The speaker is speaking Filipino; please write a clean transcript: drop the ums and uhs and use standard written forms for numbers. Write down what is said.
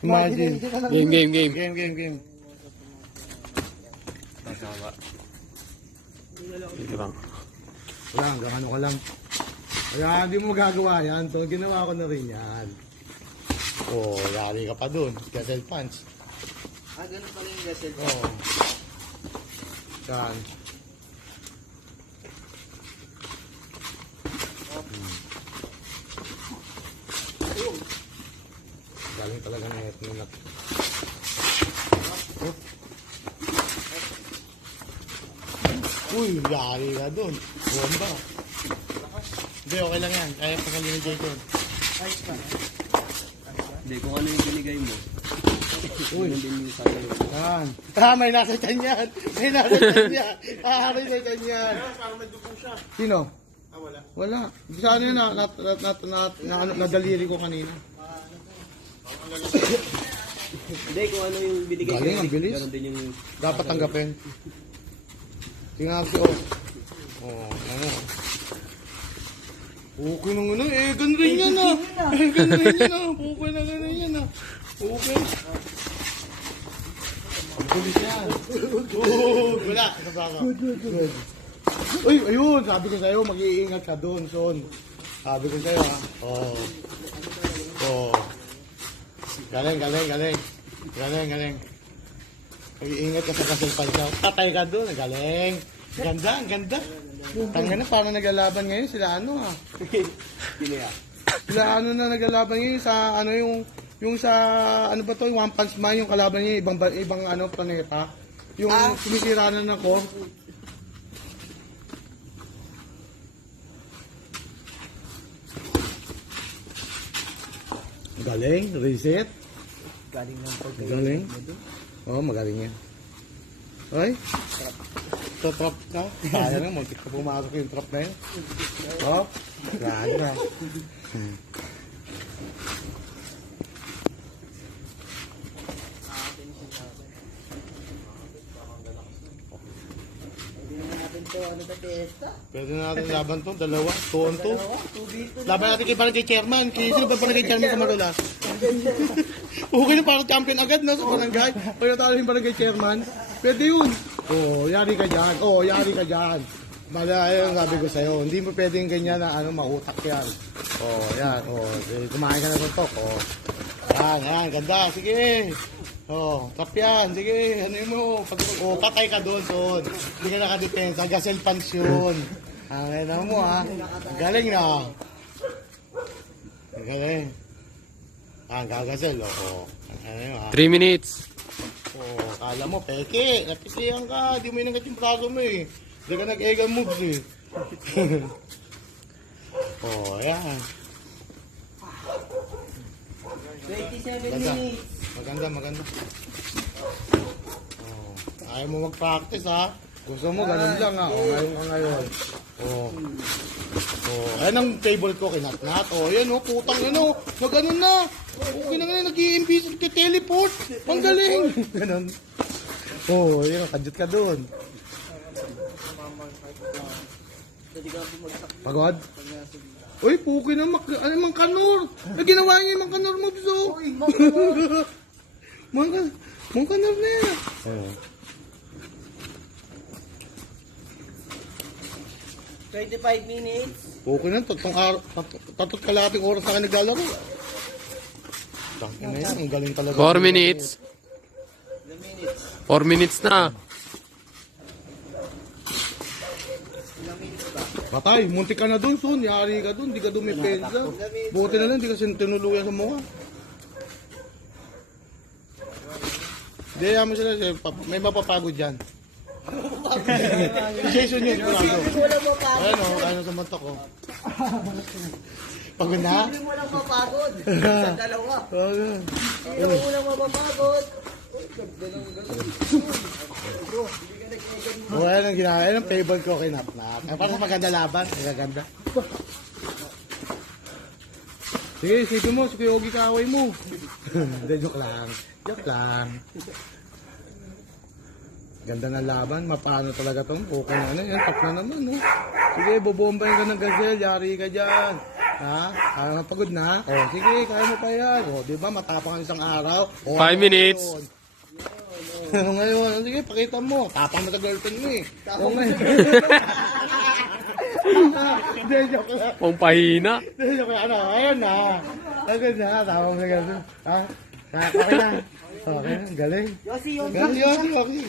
Imagine. Game. Masawa. Dito lang. Wala, hanggang ano ka lang. Kaya hindi mo magagawa yan. So, ginawa ko na rin yan. Oh, yari ka pa dun. Gazelle punch. Ganun pala yung vessel. Oo. Yan. Galing talaga na ito nila. Uy, yari ka dun. Bomba. Hindi, okay lang yan. Kaya pagaling ni Jason. Ayos pa. Hindi, kung ano yung binigay mo. Uy. Yun din yung sa'yo. Yan. May nasa tiyan yan. May nasa tiyan yan. May nasa tiyan yan. Sino? Wala. Wala. Di sa ano yun, nadaliri ko kanina. Hindi, kung ano yung binigay Galing, ang bilis. Ganon din yung... Dapat tanggapin. Tingnan ko. Ano. Okay na nga eh. Gan rin yan ah. Gan rin yan ah. Okay na ganun yan ah. Okay. Ang bilis yan. Wala. Good. Uy, ayun. Sabi ko sa'yo, mag-iingat ka doon, Son. Sabi ko sa'yo ah. Galing. Mag-iingat ka sa kasilpan ka. Tatay ka doon. Galing. Ang ganda. Tanga na, parang naglalaban ngayon sila ano ah. Sila ano na naglalaban ngayon sa ano yung sa ano ba to, yung One Punch Man, yung kalaban niya ibang ano planeta. Yung sumisira na ako. Galing, reset. Galing ng Galing. Oo, magaling yan. Ay? Trap ka? Kaya na, muntik ka pumasok yung trap na yun. Oh, ganda. Hindi naman natin to, ano ba, testa? Pwede na natin laban to, dalawa, 2-on-2. 2v2 Laban natin kay chairman. Sino ba kay chairman sa Marula? Okay na, parang champion agad na sa barangay. Pwede tayo yung barangay chairman. Pwede yun. Yari ka dyan. Mala, ayun sabi ko sa'yo. Hindi mo pwedeng ganyan na ano, mautak yan. Yan. Kumain ka na ng tok. Yan, ganda. Sige. Tap yan. Sige, ano yun mo. Patay ka doon, Son. Hindi ka nakadepensa. Gazelle punch yun. Ano mo, ha. Galing na. Galing. Gagazelle, Ano yun, ha. 3 minutes. Kala mo, peke. Napikihan ka. Di mo inangat yung braso mo eh. Di ka nag-ega moves eh. Ayan. 27 Ganda. minutes. Maganda. Ayaw mo mag-practice ha. Gusto mo, ganun lang ha. Ngayon ka ngayon. Ayan ang table ko, kinatnat. Ayan putang ano. Nag-ano na. Okay na nga, nag-i-imbis, teleport. Ang galing. Ganun. Ayan, kadyot ka dun. Pagod? Uy, puki na mang kanor. Ginawa niya yung mang kanor moves mang kanor na yan. 25 minutes. Puki na, tatot kalating oras na kayo naglalaro. Tangin na yan, ang galing talaga. 4 minutes. 4 minutes na. Patay, muntik ka na dun, Son. Yari ka dun, di ka dumipensa. Buti na lang, di ka tinuluyan sa mukha. Hindi, mo sila, may mapapagod dyan. Jason yun, kurado. Walang mapagod. Ano sa mata ko. Pagod na? Hindi mo lang mapagod. Sa dalawa. Hindi mo lang mapapagod. Ayan ang ginagawa. Ayan ang table ko kay Napnap. Para maganda laban. Maganda. Sige, sige mo. Sige, Yogi kaaway mo. Hindi, joke lang. Ganda ng laban. Mapano talaga itong. Okay na ano. Yan, tap na naman. Sige, bobombayin ka ng Gazelle. Yari ka dyan. Ha? Kaya mo pagod na? Oh, sige, kaya mo pa yan. Oh, di ba matapang ang isang araw? Oh, 5 minutes. Ngayon, sige, pakita mo. Tapang mo sa girlfriend mo eh. Oh, ngayon. Hindi, joke lang. Pang pahina. Hindi, joke lang. Ano, ayun na. Agad na, tapang mo sa girlfriend. Ha? Okay na. Okay na, galing. Yossi, yung Galing, Yossi.